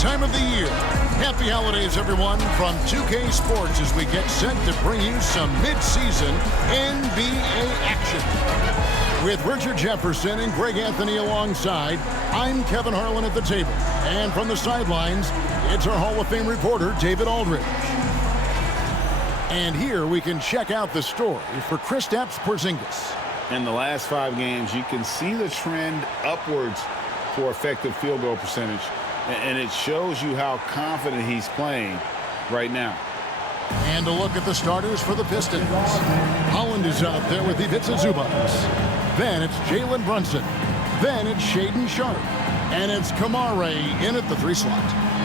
time of the year. Happy holidays, everyone, from 2K Sports as we get set to bring you some mid-season NBA action. With Richard Jefferson and Greg Anthony alongside, I'm Kevin Harlan at the table. And from the sidelines, it's our Hall of Fame reporter, David Aldridge. And here we can check out the story for Kristaps Porzingis. In the last 5 games, you can see the trend upwards for effective field goal percentage. And it shows you how confident he's playing right now. And a look at the starters for the Pistons. Holland is out there with Ivica Zubac. Then it's Jalen Brunson. Then it's Shaedon Sharpe. And it's Kamare in at the 3 slot.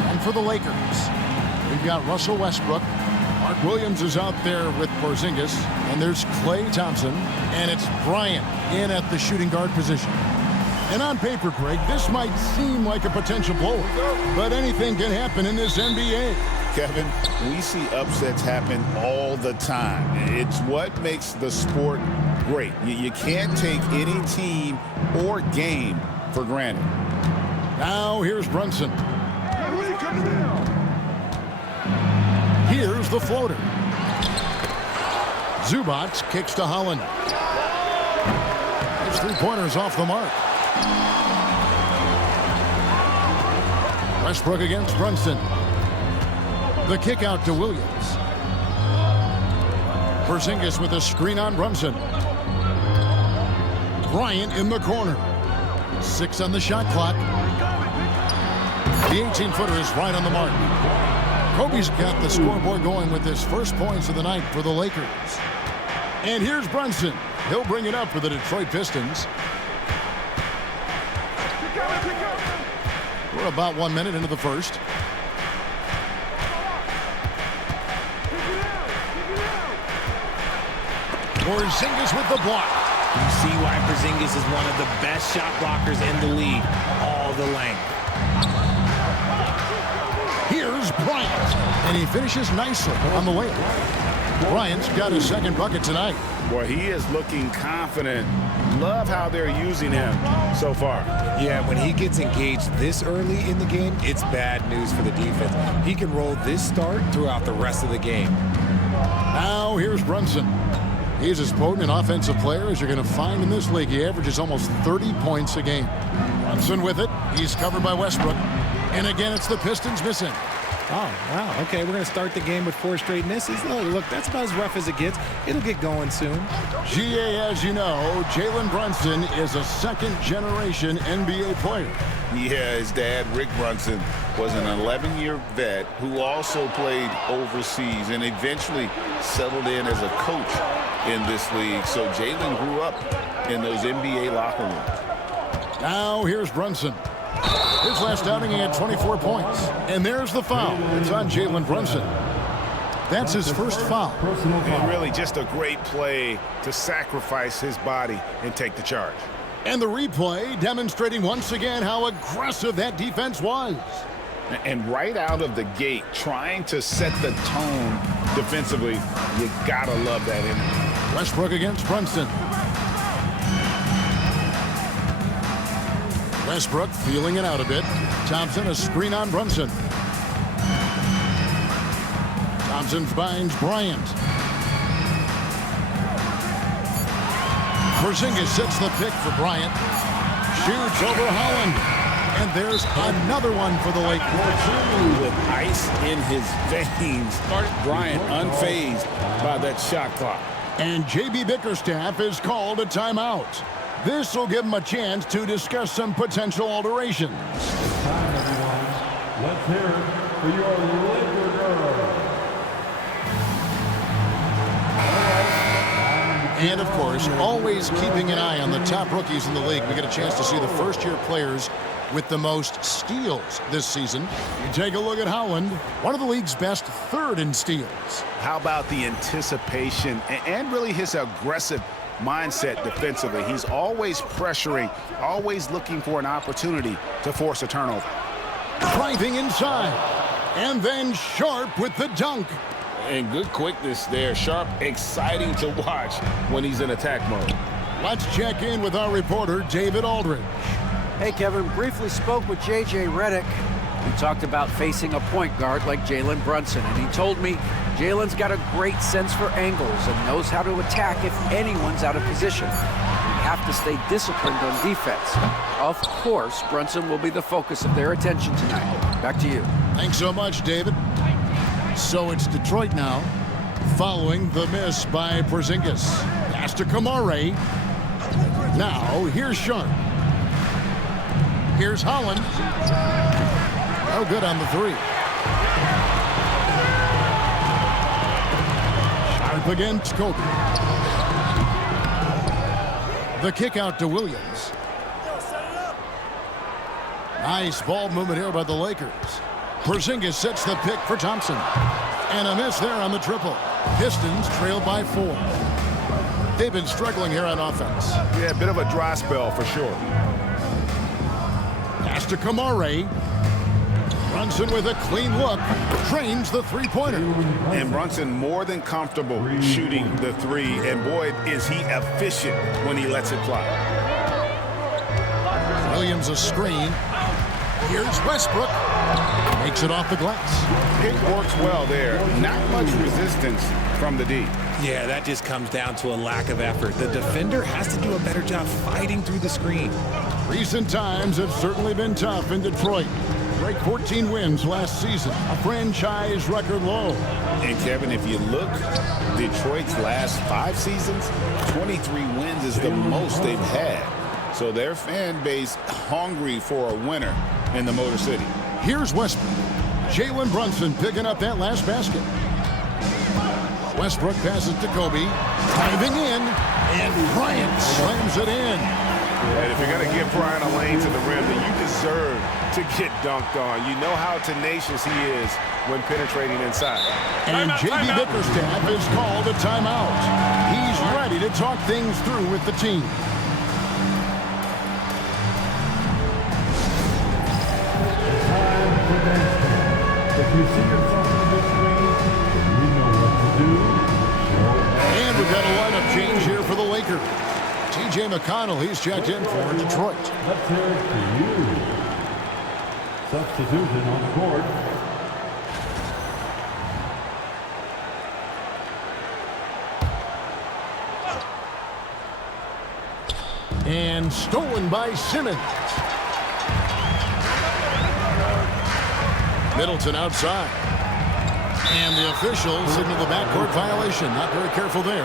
And for the Lakers, we've got Russell Westbrook. Mark Williams is out there with Porzingis. And there's Klay Thompson. And it's Bryant in at the shooting guard position. And on paper, Greg, this might seem like a potential blowout, but anything can happen in this NBA. Kevin, we see upsets happen all the time. It's what makes the sport great. You can't take any team or game for granted. Now here's Brunson. Here's the floater. Zubac kicks to Holland. His 3-pointers off the mark. Westbrook against Brunson. The kick out to Williams. Porzingis with a screen on Brunson. Bryant in the corner. 6 on the shot clock. The 18-footer is right on the mark. Kobe's got the scoreboard going with his first points of the night for the Lakers. And here's Brunson. He'll bring it up for the Detroit Pistons. We're about 1 minute into the first. Porzingis with the block. You see why Porzingis is one of the best shot blockers in the league. All the length. Here's Bryant. And he finishes nicely on the layup. Bryant's got his second bucket tonight. Boy, he is looking confident. Love how they're using him so far. Yeah, when he gets engaged this early in the game, it's bad news for the defense. He can roll this start throughout the rest of the game. Now here's Brunson. He's as potent an offensive player as you're going to find in this league. He averages almost 30 points a game. Brunson with it. He's covered by Westbrook. And again, it's the Pistons missing. Oh, wow. Okay, we're going to start the game with 4 straight misses. Oh, look, that's about as rough as it gets. It'll get going soon. GA, as you know, Jalen Brunson is a second-generation NBA player. Yeah, his dad, Rick Brunson, was an 11-year vet who also played overseas and eventually settled in as a coach in this league. So Jalen grew up in those NBA locker rooms. Now here's Brunson. His last outing, he had 24 points. And there's the foul. It's on Jalen Brunson. That's his first foul. And really just a great play to sacrifice his body and take the charge. And the replay demonstrating once again how aggressive that defense was. And right out of the gate, trying to set the tone defensively, you gotta love that energy. Westbrook against Brunson. Westbrook feeling it out a bit. Thompson, a screen on Brunson. Thompson finds Bryant. Porzingis sets the pick for Bryant. Shoots over Holland. And there's another one for the Lakers. With ice in his veins, Bryant unfazed by that shot clock. And J.B. Bickerstaff is called a timeout. This will give him a chance to discuss some potential alterations. It's time, everyone. Let's hear it for your Laker girl. And, of course, always keeping an eye on the top rookies in the league. We get a chance to see the first-year players with the most steals this season. You take a look at Holland, one of the league's best third in steals. How about the anticipation and really his aggressive mindset defensively? He's always pressuring, always looking for an opportunity to force a turnover. Driving inside. And then Sharpe with the dunk. And good quickness there. Sharpe, exciting to watch when he's in attack mode. Let's check in with our reporter, David Aldridge. Hey, Kevin. Briefly spoke with J.J. Redick. We talked about facing a point guard like Jalen Brunson, and he told me Jalen's got a great sense for angles and knows how to attack if anyone's out of position. We have to stay disciplined on defense. Of course, Brunson will be the focus of their attention tonight. Back to you. Thanks so much, David. So it's Detroit now, following the miss by Porzingis. Pass to Kamare. Now, here's Sharp. Here's Holland. No good on the three. Sharp against Kobe. The kick out to Williams. Nice ball movement here by the Lakers. Porzingis sets the pick for Thompson. And a miss there on the triple. Pistons trail by 4. They've been struggling here on offense. Yeah, a bit of a dry spell for sure. Pass to Kamare. Brunson with a clean look. Drains the three-pointer. And Brunson more than comfortable shooting the three. And boy, is he efficient when he lets it fly. Williams a screen. Here's Westbrook. Makes it off the glass. It works well there. Not much resistance from the D. Yeah, that just comes down to a lack of effort. The defender has to do a better job fighting through the screen. Recent times have certainly been tough in Detroit. Break 14 wins last season, a franchise record low. And Kevin, if you look, Detroit's last 5 seasons, 23 wins is the most they've had. So their fan base hungry for a winner in the Motor City. Here's Westbrook. Jalen Brunson picking up that last basket. Westbrook passes to Kobe. Driving in, and Bryant slams it in. And if you're going to give Bryant a lane to the rim, then you deserve to get dunked on. You know how tenacious he is when penetrating inside. And J.B. Bickerstaff is called a timeout. He's ready to talk things through with the team. If you see yourself on the screen, you know what to do. And we've got a lineup change here for the Lakers. T.J. McConnell, he's checked in for Detroit. Let's hear it for you. Substitution on the court. And stolen by Simmons. Middleton outside. And the officials signal the backcourt violation. Not very careful there.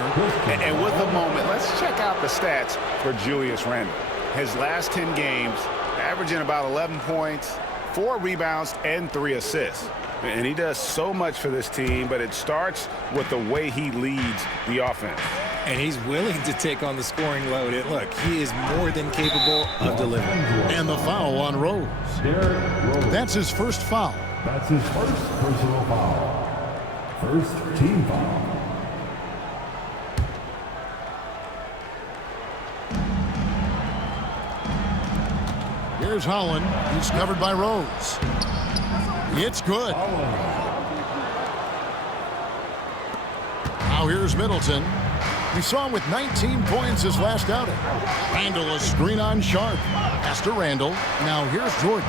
And with the moment, let's check out the stats for Julius Randle. His last 10 games, averaging about 11 points, 4 rebounds, and 3 assists. And he does so much for this team, but it starts with the way he leads the offense. And he's willing to take on the scoring load. And look, he is more than capable of delivering. And the foul on Rose. That's his first foul. That's his first personal foul. First team foul. Here's Holland. He's covered by Rose. It's good. Now here's Middleton. We saw him with 19 points his last outing. Randle a screen on Sharp. Pass to Randle. Now here's Jordan.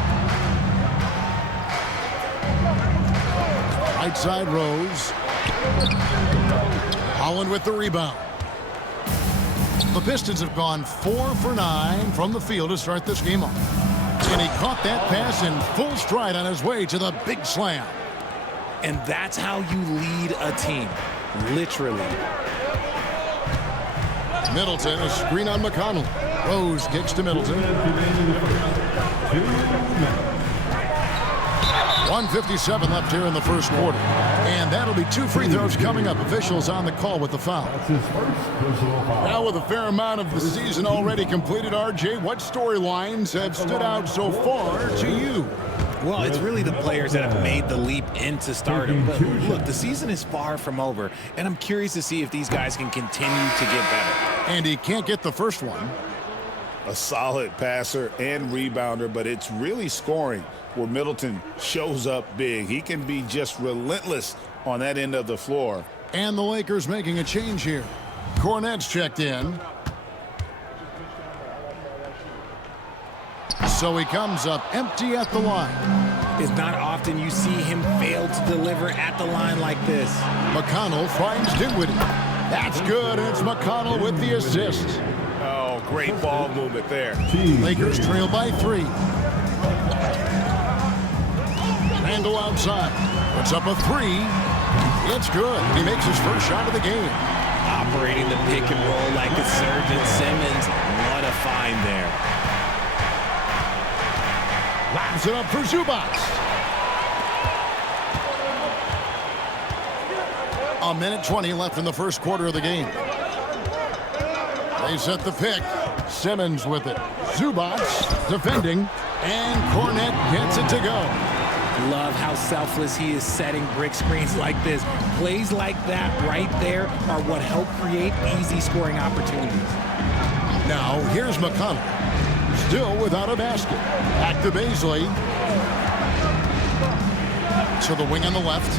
Right side Rose. Holland with the rebound. The Pistons have gone 4 for 9 from the field to start this game off. And he caught that pass in full stride on his way to the big slam. And that's how you lead a team. Literally. Middleton, a screen on McConnell. Rose kicks to Middleton. 1:57 left here in the first quarter. And that'll be 2 free throws coming up. Officials on the call with the foul. That's his first personal foul. Now with a fair amount of the season already completed, RJ, what storylines have stood out so far to you? Well, it's really the players that have made the leap into stardom. But look, the season is far from over, and I'm curious to see if these guys can continue to get better. And he can't get the first one. A solid passer and rebounder, but it's really scoring where Middleton shows up big. He can be just relentless on that end of the floor. And the Lakers making a change here. Cornette's checked in. So he comes up empty at the line. It's not often you see him fail to deliver at the line like this. McConnell finds Dinwiddie. That's good, and it's McConnell with the assist. Oh, great ball movement there. Lakers trail by 3. Randall outside. Puts up a 3. It's good. He makes his first shot of the game. Operating the pick and roll like a surgeon. Simmons, what a find there. Lobs it up for Zubac. A minute 20 left in the first quarter of the game. They set the pick. Simmons with it. Zubac defending. And Cornette gets it to go. Love how selfless he is setting brick screens like this. Plays like that right there are what help create easy scoring opportunities. Now, here's McConnell. Still without a basket. Back to Baisley. To the wing on the left.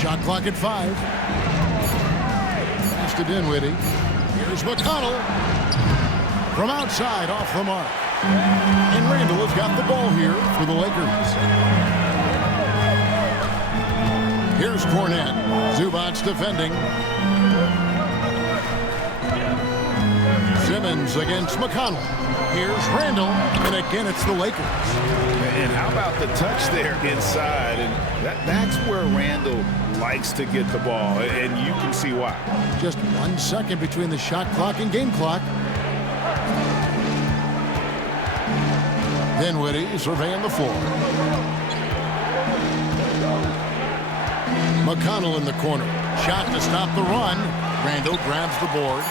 Shot clock at 5. Pass to Dinwiddie. Here's McConnell. From outside, off the mark. And Randall has got the ball here for the Lakers. Here's Cornette. Zubac defending. Simmons against McConnell. Here's Randall. And again, it's the Lakers. And how about the touch there inside? And that's where Randall likes to get the ball. And you can see why. Just 1 second between the shot clock and game clock. Dinwiddie surveying the floor. McConnell in the corner. Shot to stop the run. Randall grabs the board.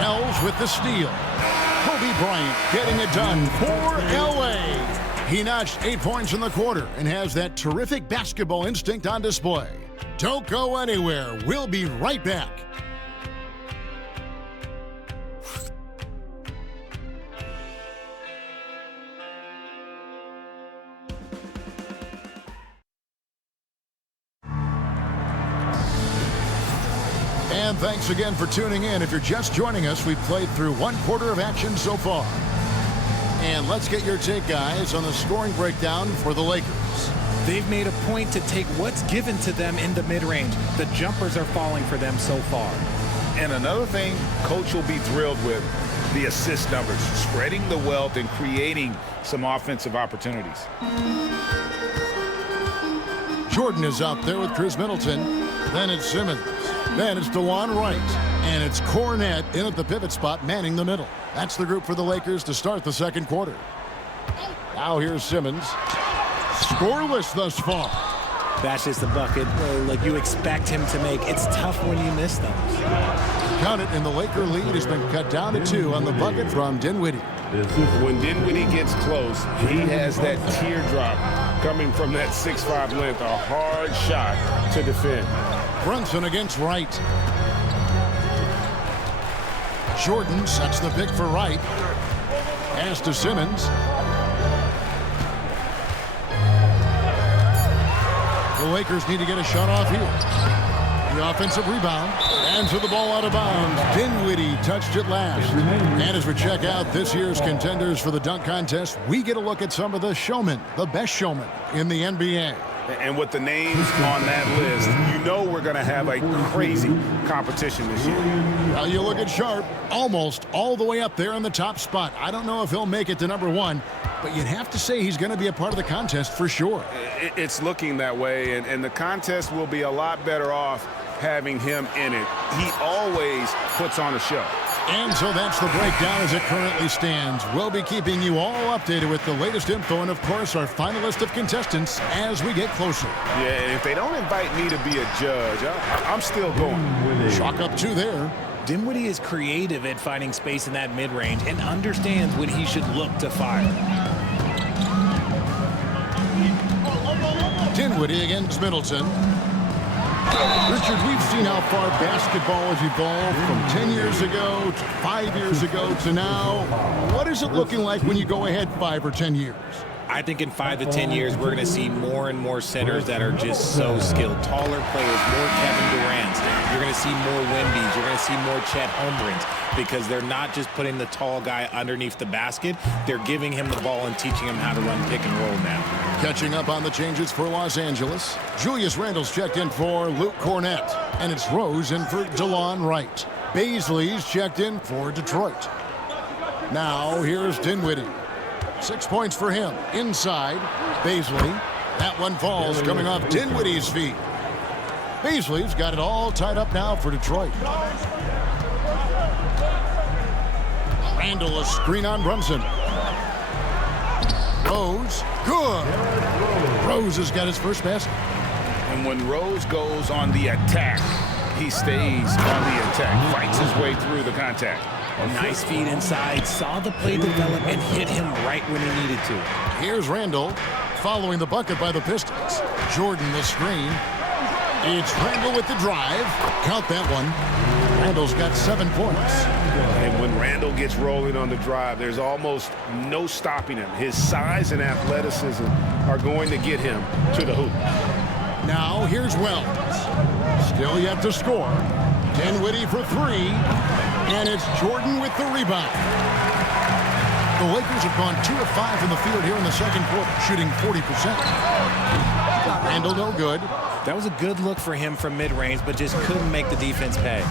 Ells with the steal. Kobe Bryant getting it done for LA. He notched 8 points in the quarter and has that terrific basketball instinct on display. Don't go anywhere. We'll be right back. And thanks again for tuning in. If you're just joining us, we've played through 1 quarter of action so far. And let's get your take, guys, on the scoring breakdown for the Lakers. They've made a point to take what's given to them in the mid-range. The jumpers are falling for them so far. And another thing Coach will be thrilled with, the assist numbers, spreading the wealth and creating some offensive opportunities. Jordan is out there with Chris Middleton. Then it's Simmons. Then it's DeLon Wright. And it's Cornette in at the pivot spot, manning the middle. That's the group for the Lakers to start the second quarter. Now here's Simmons. Scoreless thus far. That's just the bucket like you expect him to make. It's tough when you miss those. Count it, and the Laker lead has been cut down to 2 on the bucket from Dinwiddie. When Dinwiddie gets close, he has that teardrop coming from that 6'5" length, a hard shot to defend. Brunson against Wright. Jordan sets the pick for Wright. Pass to Simmons. The Lakers need to get a shot off here. The offensive rebound. And to the ball out of bounds. Dinwiddie touched it last. And as we check out this year's contenders for the dunk contest, we get a look at some of the showmen, the best showmen in the NBA. And with the names on that list, you know we're going to have a crazy competition this year. Well, you look at Sharp, almost all the way up there in the top spot. I don't know if he'll make it to number 1, but you'd have to say he's going to be a part of the contest for sure. It's looking that way, and the contest will be a lot better off having him in it. He always puts on a show. And so that's the breakdown as it currently stands. We'll be keeping you all updated with the latest info and, of course, our final list of contestants as we get closer. Yeah, and if they don't invite me to be a judge, I'm still going. Chalk up 2 there. Dinwiddie is creative at finding space in that mid-range and understands when he should look to fire. Dinwiddie against Middleton. Richard, we've seen how far basketball has evolved from 10 years ago to 5 years ago to now. What is it looking like when you go ahead 5 or 10 years? I think in 5 to 10 years, we're going to see more and more centers that are just so skilled. Taller players, more Kevin Durant's. You're going to see more Wembys. You're going to see more Chet Holmgrens because they're not just putting the tall guy underneath the basket. They're giving him the ball and teaching him how to run pick and roll now. Catching up on the changes for Los Angeles. Julius Randle's checked in for Luke Cornett. And it's Rose in for DeLon Wright. Baisley's checked in for Detroit. Now here's Dinwiddie. 6 points for him. Inside, Baisley. That one falls coming off Dinwiddie's feet. Baisley's got it all tied up now for Detroit. Randle a screen on Brunson. Rose, good. Rose has got his first basket. And when Rose goes on the attack, he stays on the attack, fights his way through the contact. Nice feed inside, saw the play develop and hit him right when he needed to. Here's Randle following the bucket by the Pistons. Jordan the screen. It's Randle with the drive. Count that one. Randle's got 7 points. And when Randle gets rolling on the drive, there's almost no stopping him. His size and athleticism are going to get him to the hoop. Now here's Wells. Still yet to score. Dinwiddie for 3. And it's Jordan with the rebound. The Lakers have gone 2 of 5 from the field here in the second quarter, shooting 40%. Randle no good. That was a good look for him from mid-range, but just couldn't make the defense pay.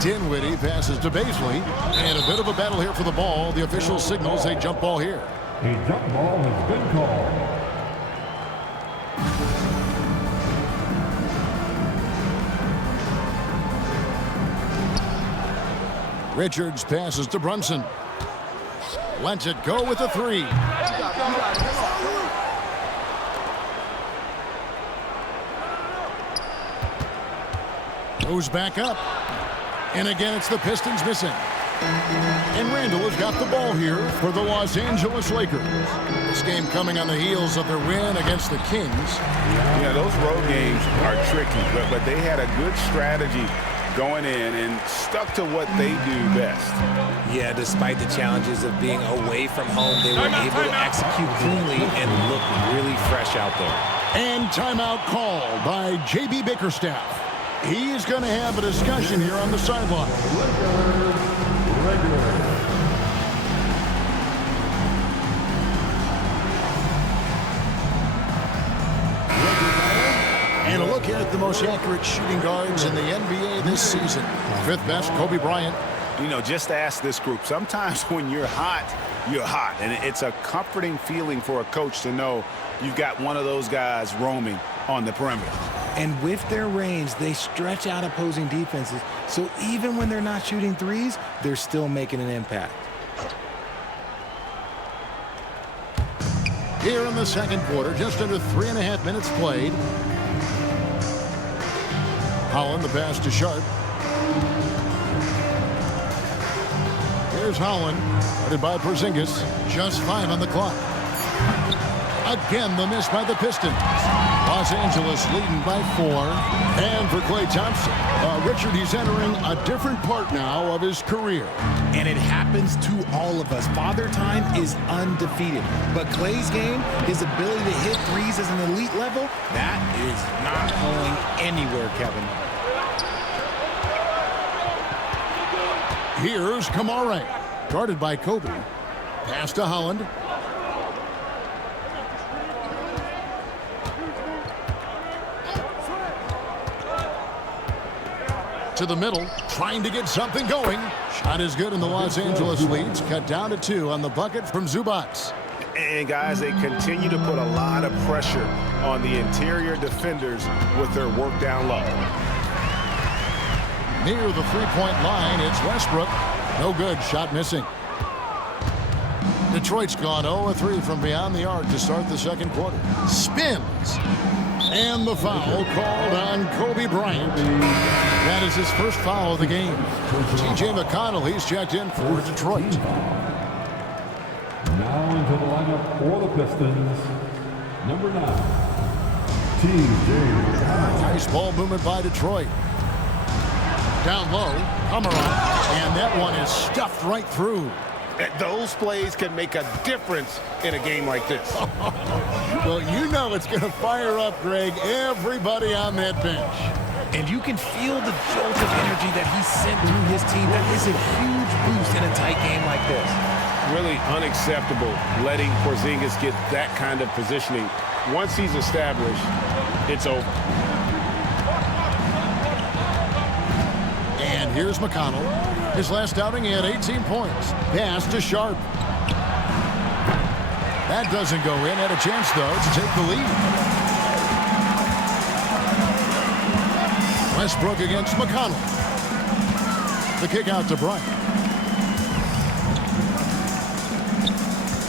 Dinwiddie passes to Baisley. And a bit of a battle here for the ball. The official signals a jump ball here. A jump ball has been called. Richards passes to Brunson. Lets it go with a 3. Goes back up. And again, it's the Pistons missing. And Randle has got the ball here for the Los Angeles Lakers. This game coming on the heels of their win against the Kings. Yeah, those road games are tricky, but they had a good strategy going in and stuck to what they do best. Yeah, despite the challenges of being away from home, they were able to execute cleanly and look really fresh out there. And timeout called by J.B. Bickerstaff. He's going to have a discussion here on the sideline. And a look here at the most accurate shooting guards in the NBA this season. 5th best, Kobe Bryant. You know, just ask this group. Sometimes when you're hot, you're hot. And it's a comforting feeling for a coach to know you've got one of those guys roaming on the perimeter. And with their range, they stretch out opposing defenses. So even when they're not shooting threes, they're still making an impact. Here in the second quarter, just under 3.5 minutes played. Holland, the pass to Sharp. Here's Holland, guarded by Porzingis. Just 5 on the clock. Again, the miss by the Pistons. Los Angeles leading by 4. And for Klay Thompson, Richard, he's entering a different part now of his career. And it happens to all of us. Father Time is undefeated. But Klay's game, his ability to hit threes as an elite level, that is not going anywhere, Kevin. Here's Kamara, guarded by Kobe. Pass to Holland. To the middle, trying to get something going. Shot is good, and the Los Angeles leads cut down to 2 on the bucket from Zubac. And guys, they continue to put a lot of pressure on the interior defenders with their work down low. Near the three-point line, it's Westbrook. No good, shot missing. Detroit's gone 0-3 from beyond the arc to start the second quarter. Spins. And the foul called on Kobe Bryant. That is his first foul of the game. T.J. McConnell, he's checked in for Detroit. Now into the lineup for the Pistons, number 9, T.J. McConnell. Nice ball movement by Detroit. Down low, Kamara, and that one is stuffed right through. Those plays can make a difference in a game like this. Well, you know it's going to fire up, Greg, everybody on that bench. And you can feel the jolt of energy that he sent through his team. That is a huge boost in a tight game like this. Really unacceptable letting Porzingis get that kind of positioning. Once he's established, it's over. And here's McConnell. His last outing, he had 18 points. Pass to Sharp. That doesn't go in. Had a chance, though, to take the lead. Westbrook against McConnell. The kick out to Bryant.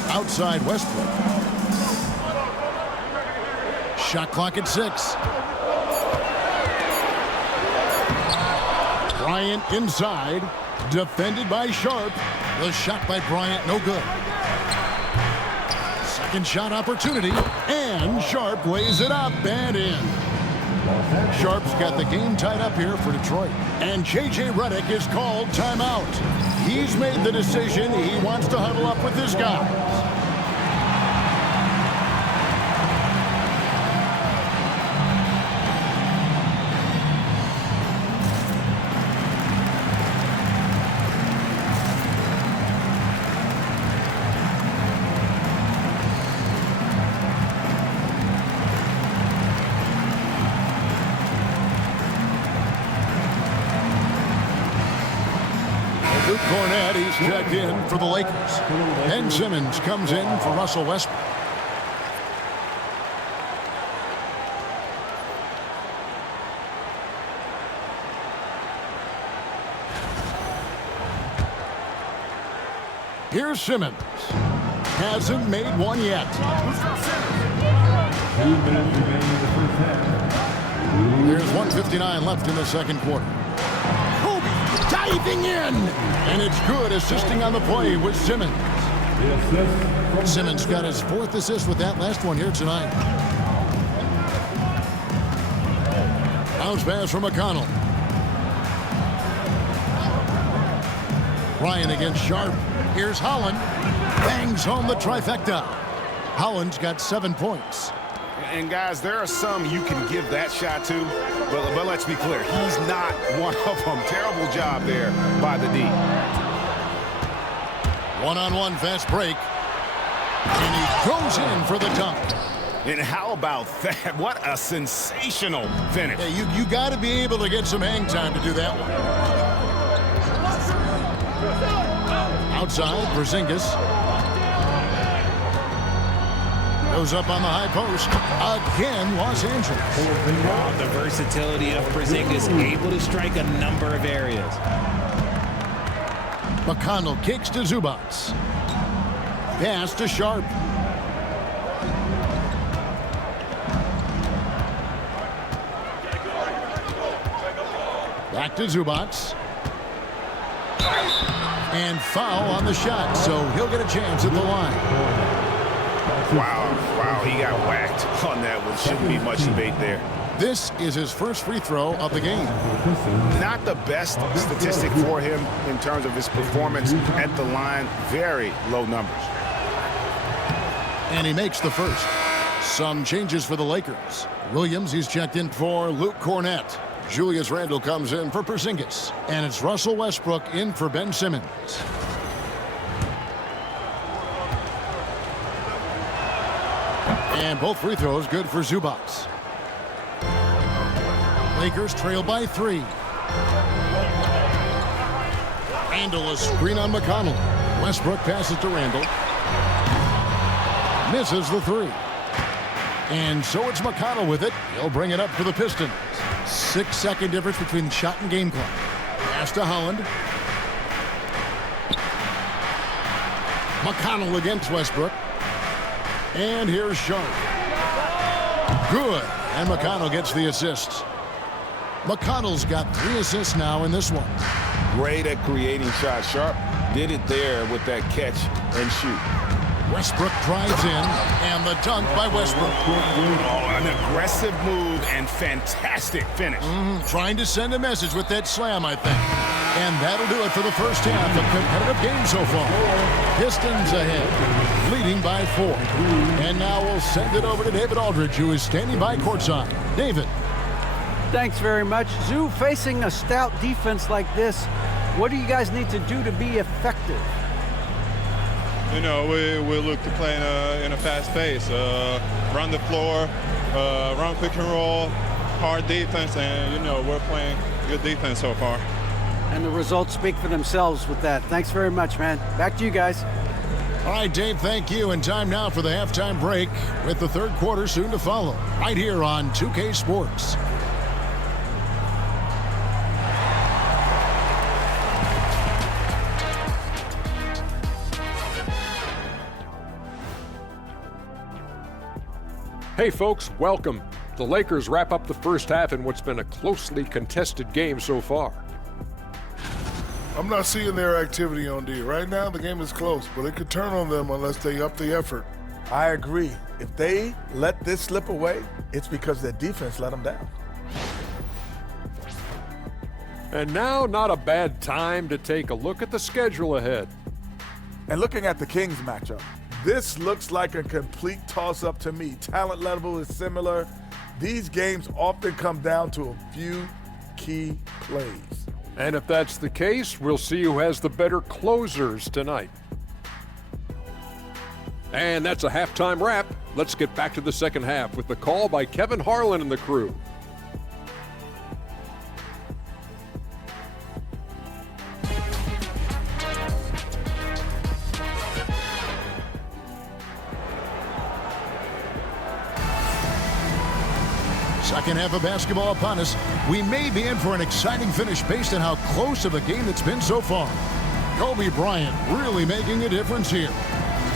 Outside Westbrook. Shot clock at 6. Bryant inside. Defended by Sharp. The shot by Bryant, no good. Second shot opportunity. And Sharp lays it up and in. Sharp's got the game tied up here for Detroit. And J.J. Redick is called timeout. He's made the decision. He wants to huddle up with his guys. Luke Cornett, he's checked in for the Lakers. Ben Simmons comes in for Russell Westbrook. Here's Simmons. Hasn't made one yet. 2 minutes remaining in the first half. There's 1:59 left in the second quarter. Diving in, and it's good, assisting on the play with Simmons. Simmons got his 4th assist with that last one here tonight. Bounce pass from McConnell. Bryant against Sharp. Here's Holland. Bangs home the trifecta. Holland's got 7 points. And guys, there are some you can give that shot to, but let's be clear, he's not one of them. Terrible job there by the D. One-on-one fast break. And he goes in for the dunk. And how about that? What a sensational finish. Yeah, you got to be able to get some hang time to do that one. Outside, Porzingis. Goes up on the high post. Again, Los Angeles. Oh, the versatility of Porzingis, able to strike a number of areas. McConnell kicks to Zubac. Pass to Sharp. Back to Zubac. And foul on the shot, so he'll get a chance at the line. Wow, he got whacked on that one. Shouldn't be much debate there. This is his first free throw of the game. Not the best statistic for him in terms of his performance at the line. Very low numbers. And he makes the first. Some changes for the Lakers. Williams, he's checked in for Luke Cornett. Julius Randle comes in for Porzingis. And it's Russell Westbrook in for Ben Simmons. And both free throws good for Zubac. Lakers trail by 3. Randle, a screen on McConnell. Westbrook passes to Randle. Misses the 3. And so it's McConnell with it. He'll bring it up for the Pistons. 6-second difference between shot and game clock. Pass to Holland. McConnell against Westbrook. And here's Sharp. Good. And McConnell gets the assist. McConnell's got 3 assists now in this one. Great at creating shots. Sharp did it there with that catch and shoot. Westbrook drives in, and the dunk by Westbrook. Oh, an aggressive move and fantastic finish. Trying to send a message with that slam, I think. And that'll do it for the first half. A competitive game so far. Pistons ahead, leading by 4. And now we'll send it over to David Aldridge, who is standing by courtside. David. Thanks very much. Zoo, facing a stout defense like this, what do you guys need to do to be effective? You know, we look to play in a fast pace, run the floor, run pick and roll, hard defense, and, you know, we're playing good defense so far. And the results speak for themselves with that. Thanks very much, man. Back to you guys. All right, Dave, thank you. And time now for the halftime break with the third quarter soon to follow right here on 2K Sports. Hey folks, welcome. The Lakers wrap up the first half in what's been a closely contested game so far. I'm not seeing their activity on D. Right now, the game is close, but it could turn on them unless they up the effort. I agree. If they let this slip away, it's because their defense let them down. And now, not a bad time to take a look at the schedule ahead. And looking at the Kings matchup, this looks like a complete toss-up to me. Talent level is similar. These games often come down to a few key plays. And if that's the case, we'll see who has the better closers tonight. And that's a halftime wrap. Let's get back to the second half with the call by Kevin Harlan and the crew. Second half of basketball upon us. We may be in for an exciting finish based on how close of a game it's been so far. Kobe Bryant really making a difference here.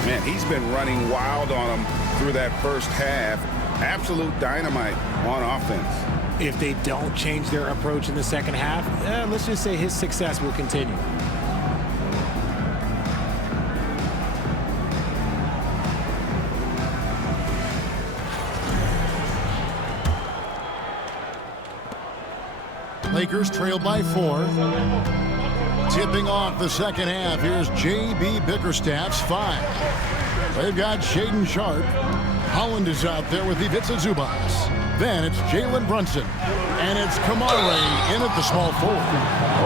Man, he's been running wild on them through that first half. Absolute dynamite on offense. If they don't change their approach in the second half, let's just say his success will continue. Lakers trail by 4. Tipping off the second half, here's J.B. Bickerstaff's 5. They've got Shaedon Sharpe. Holland is out there with Ivica Zubac. Then it's Jalen Brunson. And it's Kamare in at the small forward.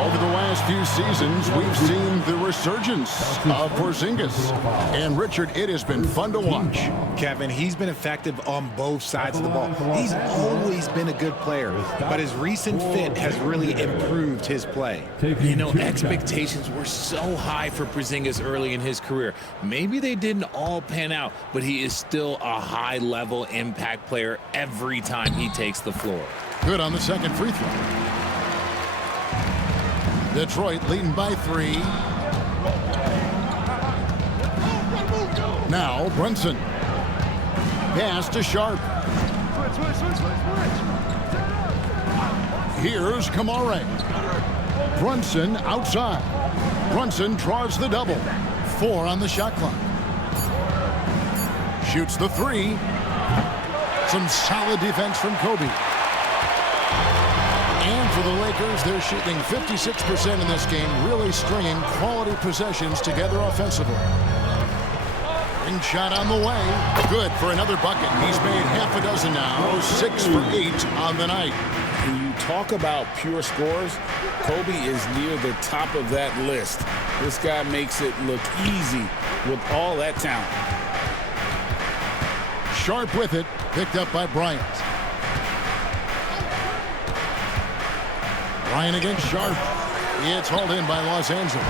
Over the last few seasons, we've seen the resurgence of Porzingis. And Richard, it has been fun to watch. Kevin, he's been effective on both sides of the ball. He's always been a good player, but his recent fit has really improved his play. You know, expectations were so high for Porzingis early in his career. Maybe they didn't all pan out, but he is still a high-level impact player every time he takes the floor. Good on the second free throw. Detroit leading by 3. Now Brunson. Pass to Sharpe. Here's Kamare. Brunson outside. Brunson draws the double. 4 on the shot clock. Shoots the 3. Some solid defense from Kobe. And for the Lakers, they're shooting 56% in this game, really stringing quality possessions together offensively. Ring shot on the way. Good for another bucket. He's made half a dozen now. 6 for 8 on the night. When you talk about pure scores, Kobe is near the top of that list. This guy makes it look easy with all that talent. Sharpe with it, picked up by Bryant. Bryant against Sharpe. It's hauled in by Los Angeles.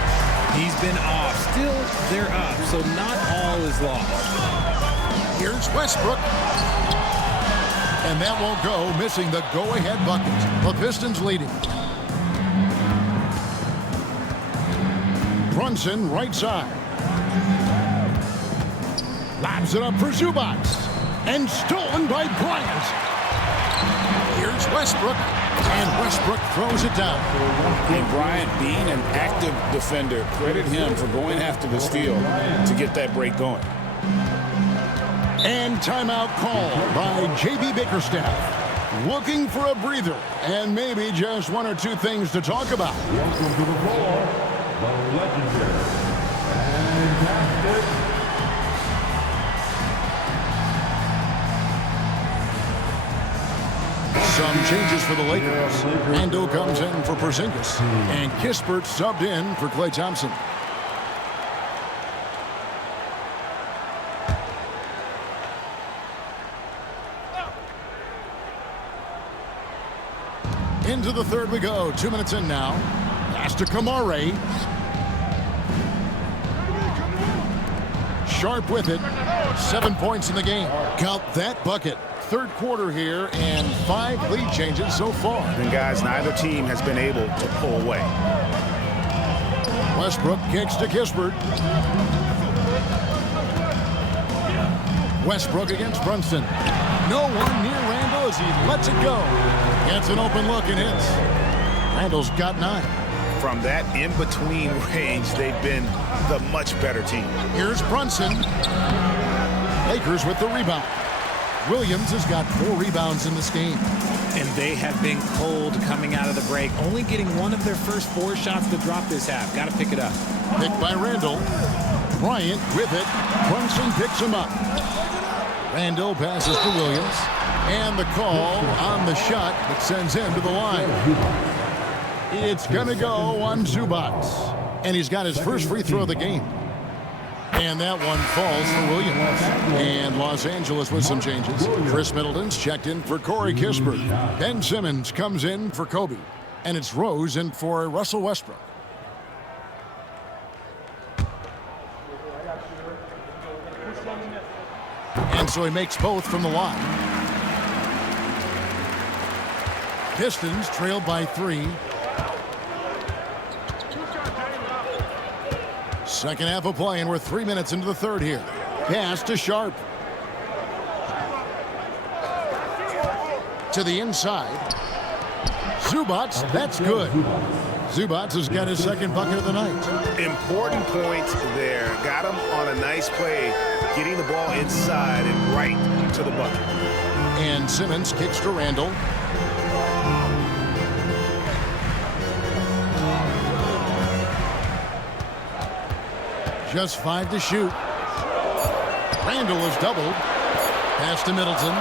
He's been off. Still, they're up, so not all is lost. Here's Westbrook. And that won't go, missing the go-ahead bucket. The Pistons leading. Brunson, right side. Lobs it up for Zubac. And stolen by Bryant. Here's Westbrook. And Westbrook throws it down. And Bryant, being an active defender, credit him for going after the steal to get that break going. And timeout called by J.B. Bickerstaff. looking for a breather and maybe just one or two things to talk about. Welcome to the floor, the legendary, fantastic, some changes for the Lakers. Randall comes in for Porzingis, and Kispert subbed in for Klay Thompson. Into the third we go. 2 minutes in now. Pass to Kamare. Sharp with it. 7 points in the game. Count that bucket. Third quarter here and 5 lead changes so far. And guys, neither team has been able to pull away. Westbrook kicks to Kispert. Westbrook against Brunson. No one near Randall as he lets it go. Gets an open look and hits. Randall's got 9. From that in-between range, they've been the much better team. Here's Brunson. Lakers with the rebound. Williams has got 4 rebounds in this game. And they have been cold coming out of the break, only getting one of their first 4 shots to drop this half. Got to pick it up. Picked by Randall. Bryant with it. Brunson picks him up. Randall passes to Williams. And the call on the shot that sends him to the line. It's going to go on Zubac. And he's got his first free throw of the game. And that one falls for Williams. And Los Angeles with some changes. Chris Middleton's checked in for Corey Kispert. Ben Simmons comes in for Kobe. And it's Rose in for Russell Westbrook. And so he makes both from the line. Pistons trailed by 3. Second half of play, and we're 3 minutes into the third here. Pass to Sharp. To the inside. Zubac, that's good. Zubac has got his second bucket of the night. Important points there. Got him on a nice play, getting the ball inside and right to the bucket. And Simmons kicks to Randall. Just 5 to shoot. Randall is doubled. Pass to Middleton.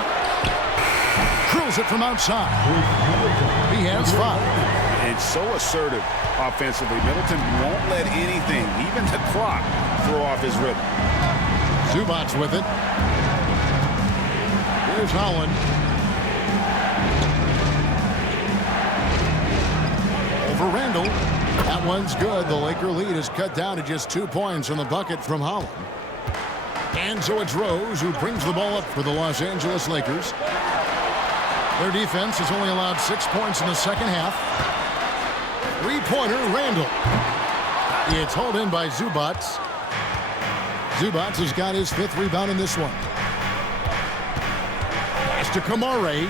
Curls it from outside. He has 5. And so assertive offensively. Middleton won't let anything, even the clock, throw off his rhythm. Zubac with it. Here's Holland. Over Randall. That one's good. The Laker lead is cut down to just 2 points on the bucket from Holland. And so it's Rose who brings the ball up for the Los Angeles Lakers. Their defense has only allowed 6 points in the second half. 3-pointer, Randall. It's hauled in by Zubac. Zubac has got his 5th rebound in this one. Pass to Kamare.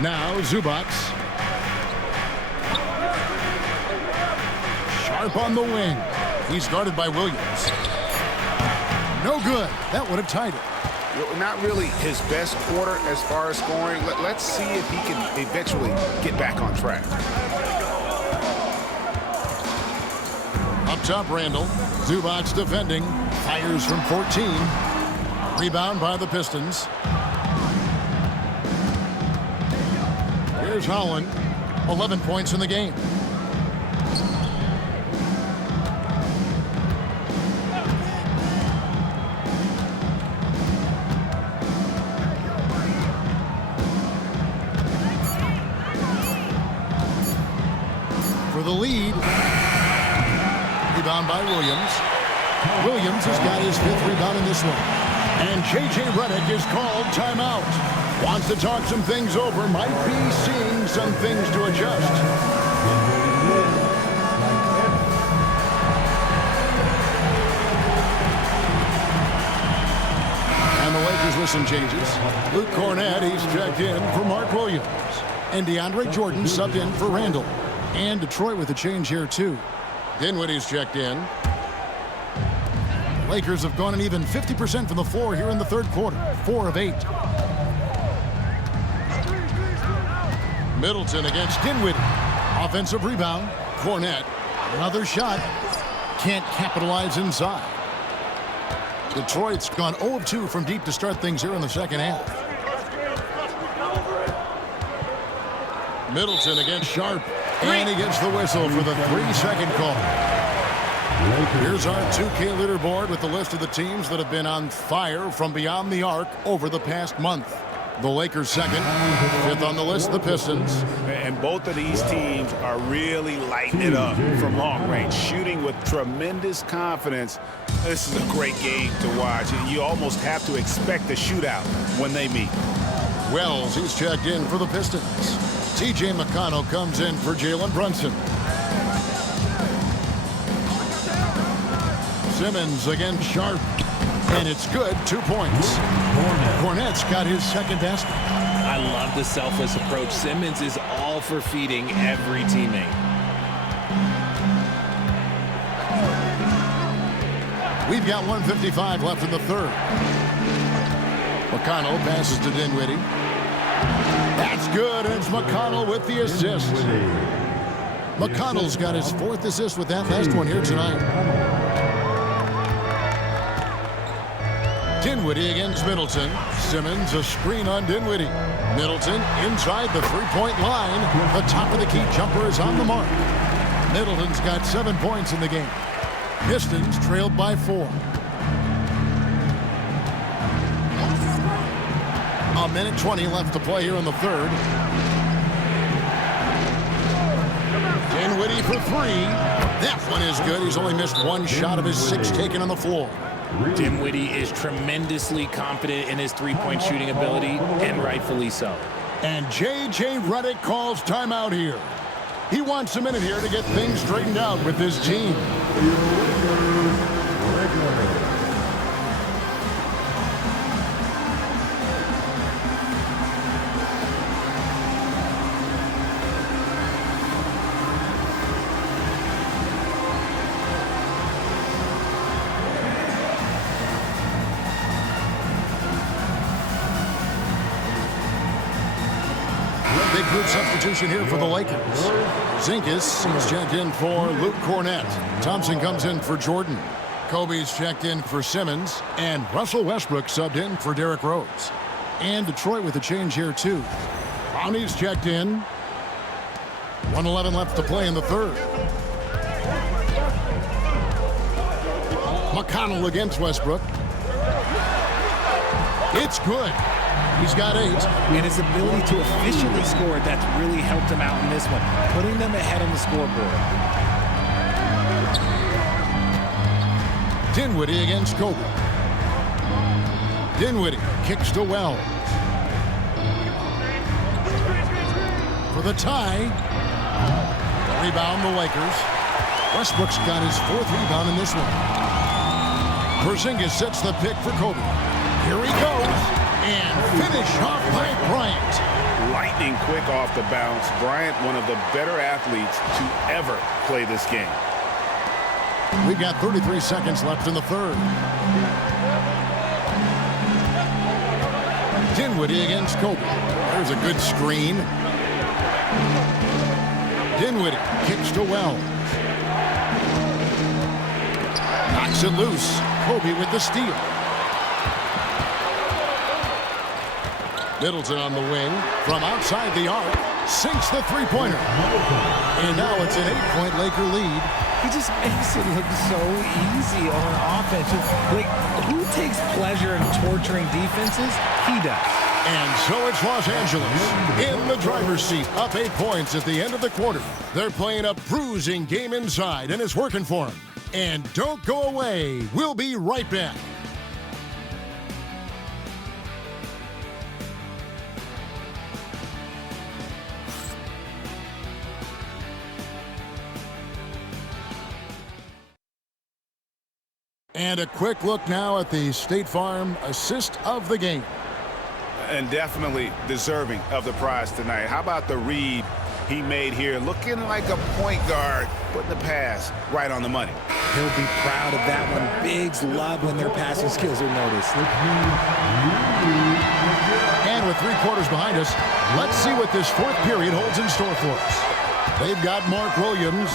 Now Zubac. Sharp on the wing. He's guarded by Williams. No good. That would have tied it. Not really his best quarter as far as scoring. Let's see if he can eventually get back on track. Up top, Randall. Zubac defending. Fires from 14. Rebound by the Pistons. Here's Holland. 11 points in the game. For the lead. Rebound by Williams. Williams has got his 5th rebound in this one. And J.J. Redick is called timeout. Wants to talk some things over. Might be seeing some things to adjust. And the Lakers with some changes. Luke Cornett, he's checked in for Mark Williams. And DeAndre Jordan subbed in for Randall. And Detroit with a change here, too. Dinwiddie's checked in. Lakers have gone an even 50% from the floor here in the third quarter. 4 of 8. Middleton against Dinwiddie. Offensive rebound. Cornette. Another shot. Can't capitalize inside. Detroit's gone 0 of 2 from deep to start things here in the second half. Middleton against Sharp. And he gets the whistle for the 3-second call. Here's our 2K leaderboard with the list of the teams that have been on fire from beyond the arc over the past month. The Lakers second. Fifth on the list, the Pistons. And both of these teams are really lighting it up from long range, shooting with tremendous confidence. This is a great game to watch. You almost have to expect a shootout when they meet. Wells, he's checked in for the Pistons. T.J. McConnell comes in for Jalen Brunson. Simmons against Sharp. And it's good, 2 points. Cornette's got his second basket. I love the selfless approach. Simmons is all for feeding every teammate. We've got 1:55 left in the third. McConnell passes to Dinwiddie. That's good, and it's McConnell with the assist. McConnell's got his 4th assist with that last one here tonight. Dinwiddie against Middleton. Simmons, a screen on Dinwiddie. Middleton inside the three-point line. The top of the key jumper is on the mark. Middleton's got 7 points in the game. Pistons trailed by 4. A minute 20 left to play here in the third. Dinwiddie for 3. That one is good. He's only missed 1 shot of his 6 taken on the floor. Dinwiddie is tremendously confident in his three-point shooting ability, and rightfully so. And J.J. Redick calls timeout here. He wants a minute here to get things straightened out with this team. Big group substitution here for the Lakers. Zinkas is checked in for Luke Cornette. Thompson comes in for Jordan. Kobe's checked in for Simmons. And Russell Westbrook subbed in for Derrick Rose. And Detroit with a change here, too. Brownie's checked in. 1:11 left to play in the third. McConnell against Westbrook. It's good. He's got 8. And his ability to efficiently score, that's really helped him out in this one, putting them ahead on the scoreboard. Dinwiddie against Kobe. Dinwiddie kicks to Wells. For the tie. Rebound the Lakers. Westbrook's got his 4th rebound in this one. Porzingis sets the pick for Kobe. Here he goes. And finish off by Bryant. Lightning quick off the bounce. Bryant, one of the better athletes to ever play this game. We've got 33 seconds left in the third. Dinwiddie against Kobe. There's a good screen. Dinwiddie kicks to Wells. Knocks it loose. Kobe with the steal. Middleton on the wing from outside the arc, sinks the three-pointer. And now it's an 8-point Laker lead. He just makes it look so easy on offense. Like, who takes pleasure in torturing defenses? He does. And so it's Los Angeles in the driver's seat, up 8 points at the end of the quarter. They're playing a bruising game inside, and it's working for them. And don't go away. We'll be right back. And a quick look now at the State Farm assist of the game. And definitely deserving of the prize tonight. How about the read? he made here, looking like a point guard, putting the pass right on the money. He'll be proud of that one. Bigs love when their passing skills are noticed. And with 3 quarters behind us, let's see what this 4th period holds in store for us. They've got Mark Williams.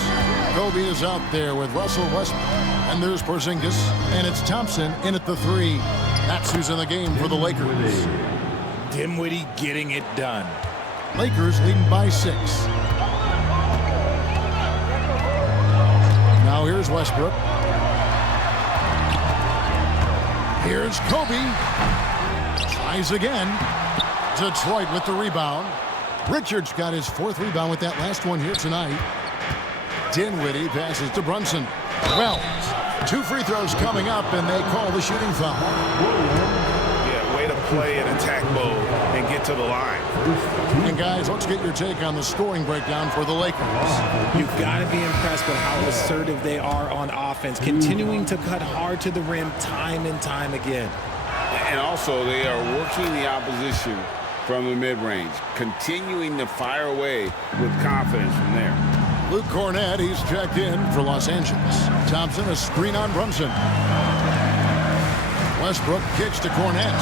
Kobe is out there with Russell Westbrook. And there's Porzingis. And it's Thompson in at the 3. That's who's in the game for the Lakers. Dinwiddie getting it done. Lakers leading by 6. Now here's Westbrook. Here's Kobe. Tries again. Detroit with the rebound. Richards got his 4th rebound with that last one here tonight. Dinwiddie passes to Brunson. Wells. 2 free throws coming up, and they call the shooting foul. Yeah, way to play in attack mode and get to the line. And guys, let's get your take on the scoring breakdown for the Lakers. You've got to be impressed with how assertive they are on offense, continuing to cut hard to the rim time and time again. And also, they are working the opposition from the mid-range, continuing to fire away with confidence from there. Luke Cornett, he's checked in for Los Angeles. Thompson, a screen on Brunson. Westbrook kicks to Cornett.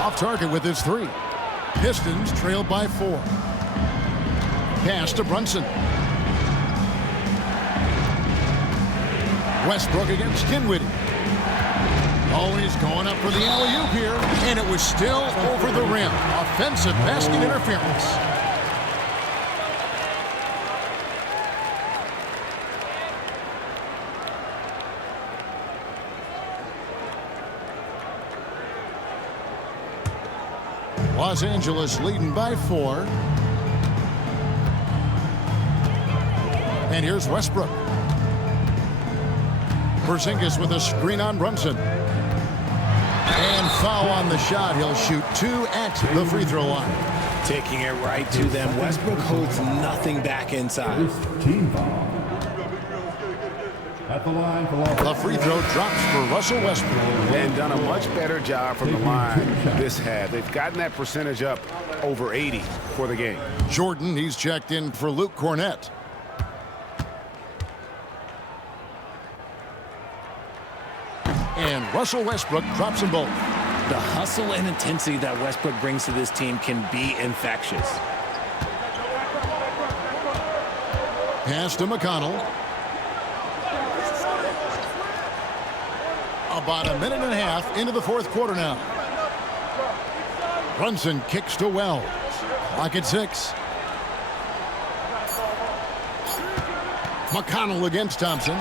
Off target with his 3. Pistons trail by 4. Pass to Brunson. Westbrook against Dinwiddie. Always going up for the alley-oop here, and it was still over the rim. Offensive basket interference. Los Angeles leading by 4. And here's Westbrook. Porzingis with a screen on Brunson. And foul on the shot. He'll shoot 2 at the free throw line. Taking it right to them. Westbrook holds nothing back inside. Team foul. At the line for The free throw drops for Russell Westbrook. And done a much better job from the line this half. They've gotten that percentage up over 80 for the game. Jordan, he's checked in for Luke Cornett. And Russell Westbrook drops them both. The hustle and intensity that Westbrook brings to this team can be infectious. Pass to McConnell. About a minute and a half into the 4th quarter now. Brunson kicks to Wells. Clock at 6. McConnell against Thompson.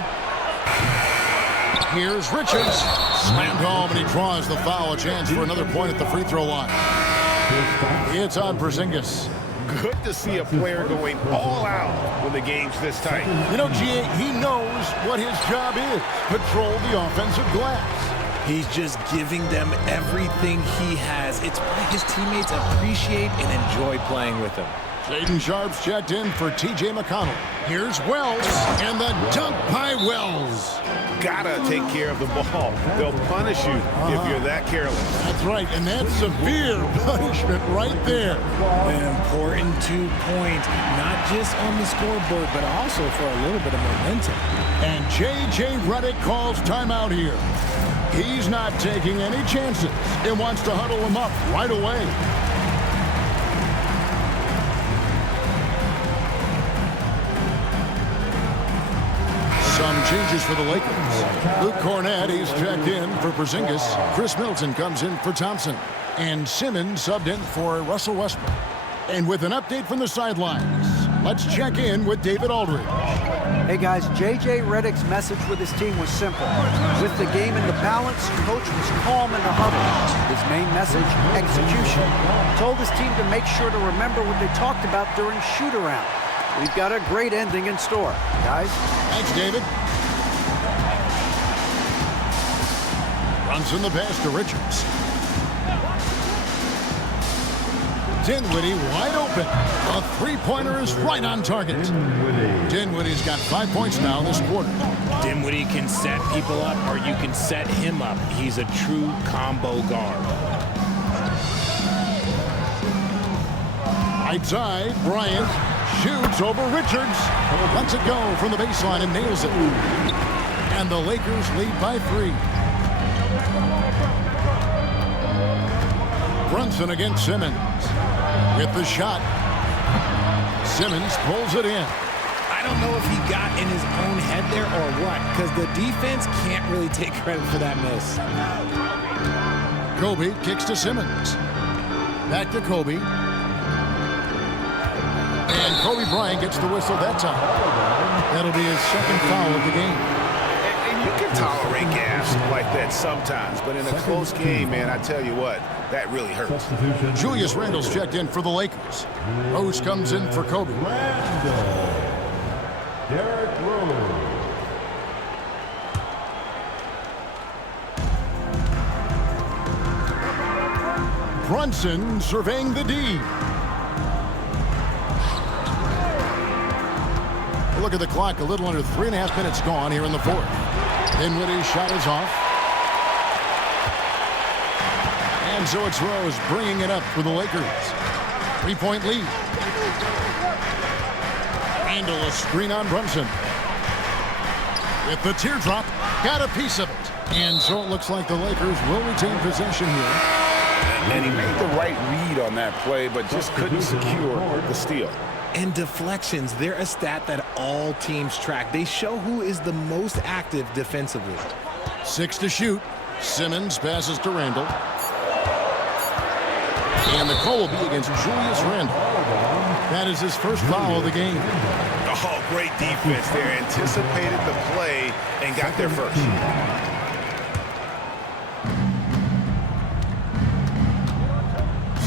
Here's Richards. Slammed home, and he draws the foul. A chance for another point at the free throw line. It's on Porzingis. Good to see a player going all out when the game's this tight. You know, G.A., he knows what his job is. Control the offensive glass. He's just giving them everything he has. It's why his teammates appreciate and enjoy playing with him. Shaden Sharp's checked in for T.J. McConnell. Here's Wells, and the dunk by Wells. Gotta take care of the ball. They'll punish you if you're that careless. That's right, and that's severe punishment right there. An important 2 points, not just on the scoreboard, but also for a little bit of momentum. And J.J. Redick calls timeout here. He's not taking any chances and wants to huddle him up right away. Some changes for the Lakers. Luke Cornett, he's checked in for Porzingis. Chris Middleton comes in for Thompson. And Simmons subbed in for Russell Westbrook. And with an update from the sidelines, let's check in with David Aldridge. Hey guys, J.J. Redick's message with his team was simple. With the game in the balance, coach was calm in the huddle. His main message, execution. Told his team to make sure to remember what they talked about during shoot-around. We've got a great ending in store, guys. Thanks, David. Runs in the pass to Richards. Dinwiddie wide open. A three-pointer is right on target. Dinwiddie's got 5 points now this quarter. Dinwiddie can set people up, or you can set him up. He's a true combo guard. Right side, Bryant shoots over Richards. Lets it go from the baseline and nails it. And the Lakers lead by 3. Brunson against Simmons. With the shot. Simmons pulls it in. I don't know if he got in his own head there or what, because the defense can't really take credit for that miss. Kobe kicks to Simmons. Back to Kobe. And Kobe Bryant gets the whistle that time. That'll be his second foul of the game. And you can tolerate gaffes like that sometimes, but in a close game, man, I tell you what, that really hurts. Julius Randle's checked in for the Lakers. Rose comes in for Kobe. Derrick Rose. Brunson surveying the D. Look at the clock, a little under 3.5 minutes gone here in the 4th. Dinwiddie's shot is off. And so it's Rose bringing it up for the Lakers. 3-point lead. Randle a screen on Brunson. With the teardrop, got a piece of it. And so it looks like the Lakers will retain possession here. And he made the right read on that play, but just couldn't secure the steal. And deflections, they're a stat that all teams track. They show who is the most active defensively. 6 to shoot. Simmons passes to Randle. And the call will be against Julius Randle. That is his first foul of the game. Oh, great defense there. Anticipated the play and got there first.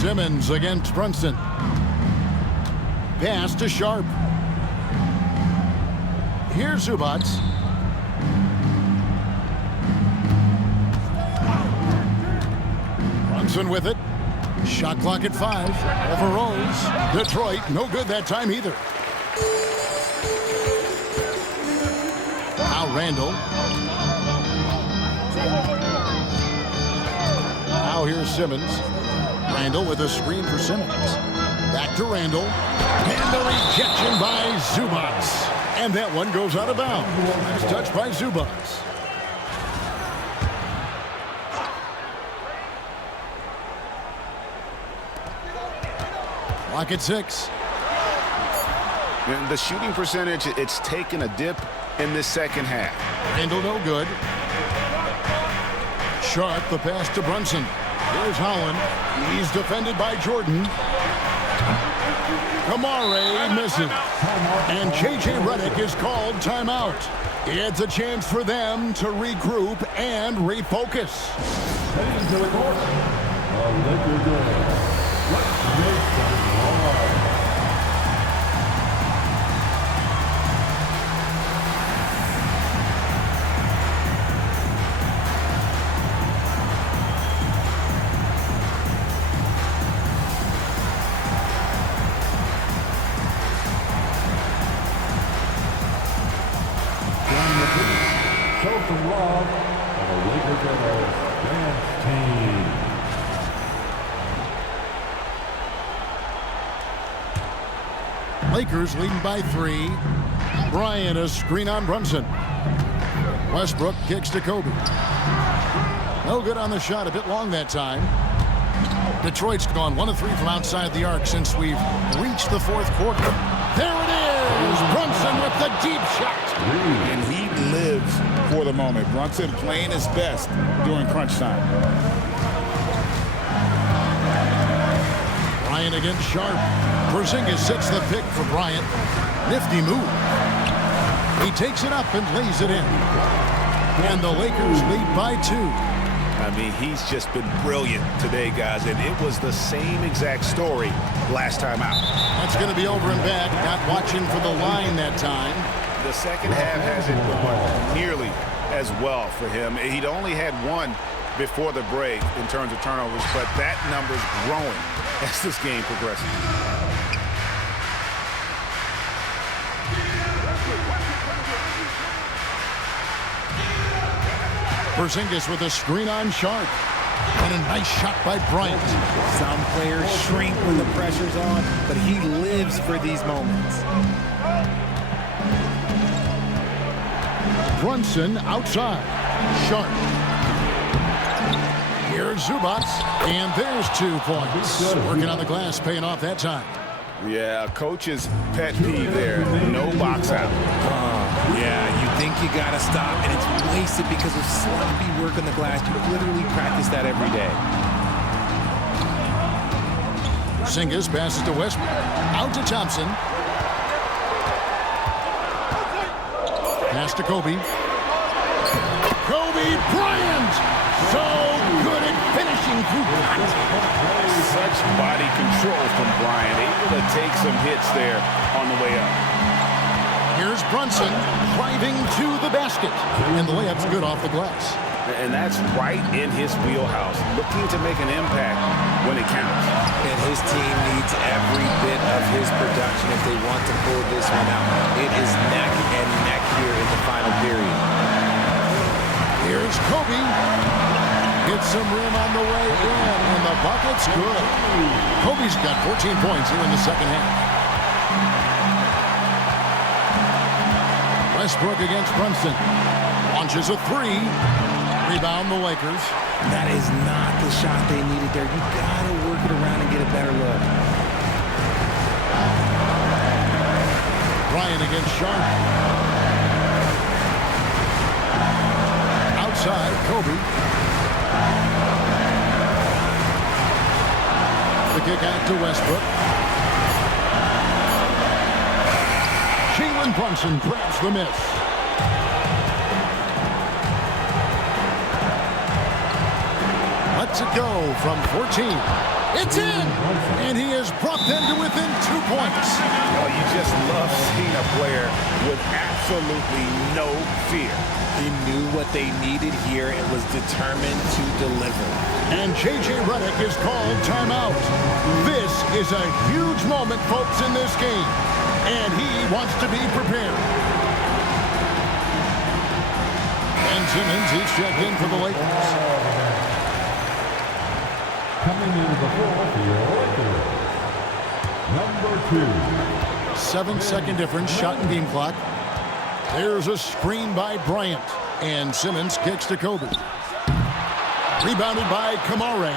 Simmons against Brunson. Pass to Sharp. Here's Zubac. Brunson with it. Shot clock at 5. For Rose. Detroit, no good that time either. Now Randle. Now here's Simmons. Randle with a screen for Simmons. Back to Randle. And the rejection by Zubac. And that one goes out of bounds. Nice touch by Zubac. Clock at 6. And the shooting percentage, it's taken a dip in this second half. Randle no good. Sharp the pass to Brunson. Here's Holland. He's defended by Jordan. Kamare misses. And J.J. Redick is called timeout. It's a chance for them to regroup and refocus. Heading to the court, the Lakers game. Let's make some noise. Show some love for the Lakers dance team. Lakers leading by 3. Bryant a screen on Brunson. Westbrook kicks to Kobe. No good on the shot, a bit long that time. Detroit's gone 1 of 3 from outside the arc since we've reached the 4th quarter. There it is! Brunson with the deep shot. And he lives for the moment. Brunson playing his best during crunch time. Bryant against Sharp. Porzingis sets the pick for Bryant. Nifty move. He takes it up and lays it in. And the Lakers lead by 2. I mean, he's just been brilliant today, guys, and it was the same exact story last time out. That's going to be over and back. Not watching for the line that time. The second half hasn't gone nearly as well for him. He'd only had 1 before the break in terms of turnovers, but that number's growing as this game progresses. Porzingis with a screen on Sharp. And a nice shot by Bryant. Some players shrink when the pressure's on, but he lives for these moments. Brunson outside. Sharp. Here's Zubats, and there's 2 points. Working on the glass, paying off that time. Yeah, coach's pet peeve there. No box out. Yeah, you think you got to stop, and it's wasted because of sloppy work on the glass. You literally practice that every day. Singas passes to Westbrook. Out to Thompson. Pass to Kobe. Kobe Bryant! So good at finishing through contact. Such body control from Bryant. Able to take some hits there on the way up. Here's Brunson driving to the basket. And the layup's good off the glass. And that's right in his wheelhouse. Looking to make an impact when it counts. And his team needs every bit of his production if they want to pull this one out. It is neck and neck here in the final period. Here's Kobe. Gets some rim on the way in, and the bucket's good. Kobe's got 14 points here in the second half. Westbrook against Brunson. Launches a 3. Rebound the Lakers. That is not the shot they needed there. You got to work it around and get a better look. Bryant against Sharp. Outside, Kobe. The kick out to Westbrook. Jalen Brunson grabs the miss. Lets it go from 14. It's in! And he has brought them to within 2 points. Well, you just love seeing a player with absolutely no fear. He knew what they needed here and was determined to deliver. And J.J. Redick is called timeout. This is a huge moment, folks, in this game. And he wants to be prepared. Ben Simmons, he's checked in for the Lakers. Coming into the floor for your Lakers, number 2. 7-second difference, shot and game clock. There's a screen by Bryant, and Simmons kicks to Kobe. Rebounded by Kamare.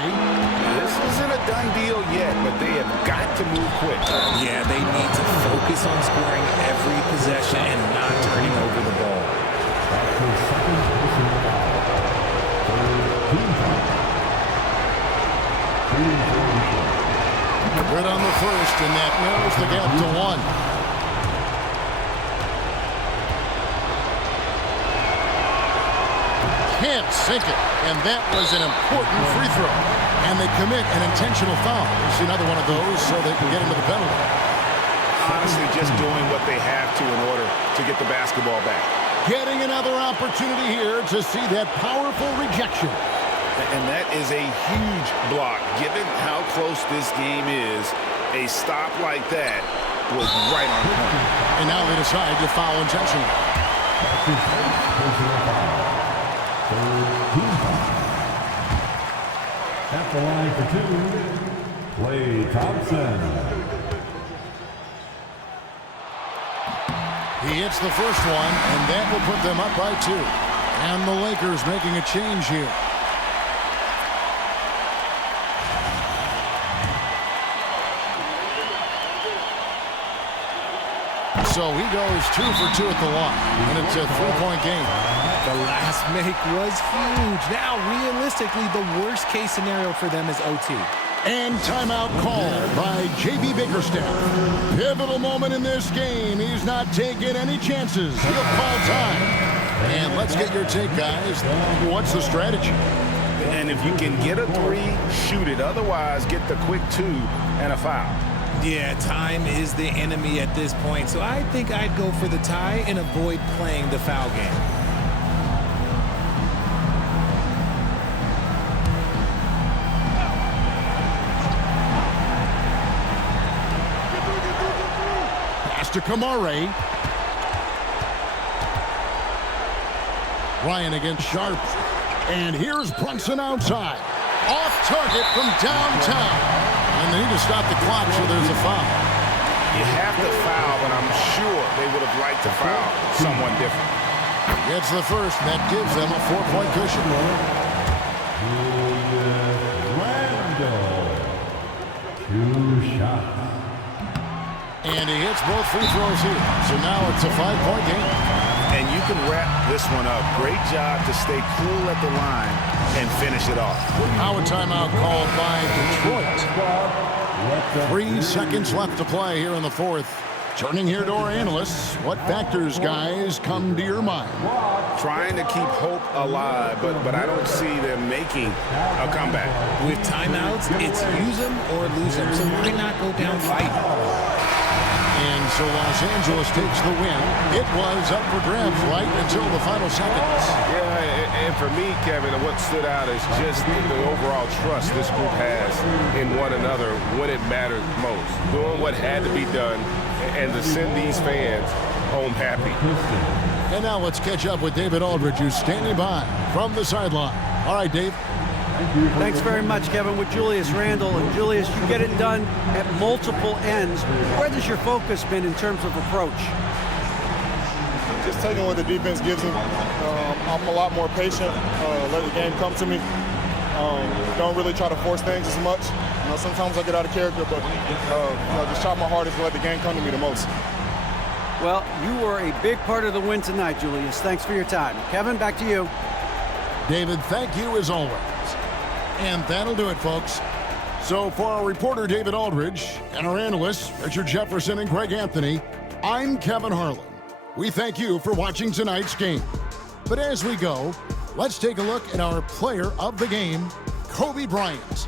This isn't a done deal yet, but they have got to move quick. Yeah, they need to focus on scoring every possession and not turning over the ball. Good on the first, and that narrows the gap to 1. Can't sink it, and that was an important free throw. And they commit an intentional foul. It's another one of those so they can get into the penalty. Honestly, just doing what they have to in order to get the basketball back. Getting another opportunity here to see that powerful rejection. And that is a huge block. Given how close this game is, a stop like that was right on point. And now they decide to foul intentionally. At the line for 2, Klay Thompson. He hits the first one, and that will put them up by 2. And the Lakers making a change here. So he goes 2 for 2 at the line, and it's a 3-point game. The last make was huge. Now, realistically, the worst-case scenario for them is OT. And timeout called by J.B. Bickerstaff. Pivotal moment in this game. He's not taking any chances. He'll call time. And let's get your take, guys. What's the strategy? And if you can get a 3, shoot it. Otherwise, get the quick 2 and a foul. Yeah, time is the enemy at this point, so I think I'd go for the tie and avoid playing the foul game. Pass to Kamare. Ryan against Sharp. And here's Brunson outside. Off target from downtown. And they need to stop the clock, so there's a foul. You have to foul, but I'm sure they would have liked to foul someone different. Gets the first. That gives them a 4-point cushion. Two shots. And he hits both free throws here. So now it's a 5-point game. And you can wrap this one up. Great job to stay cool at the line and finish it off. Now a timeout called by Detroit. 3 seconds left to play here in the fourth. Turning here to our analysts. What factors, guys, come to your mind? Trying to keep hope alive, but I don't see them making a comeback. With timeouts, it's use them or lose them. So why not go down fighting? And so Los Angeles takes the win. It was up for grabs right until the final seconds. Yeah, and for me, Kevin, what stood out is just the overall trust this group has in one another when it mattered most. Doing what had to be done and to send these fans home happy. And now let's catch up with David Aldridge, who's standing by from the sideline. All right, Dave. Thanks very much, Kevin. With Julius Randle. And Julius, you get it done at multiple ends. Where has your focus been in terms of approach? Just taking what the defense gives me. I'm a lot more patient. Let the game come to me. Don't really try to force things as much. Sometimes I get out of character, but just try my hardest to let the game come to me the most. Well, you were a big part of the win tonight, Julius. Thanks for your time. Kevin, back to you. David, thank you as always. And that'll do it, folks. So for our reporter, David Aldridge, and our analysts, Richard Jefferson and Greg Anthony, I'm Kevin Harlan. We thank you for watching tonight's game. But as we go, let's take a look at our player of the game, Kobe Bryant.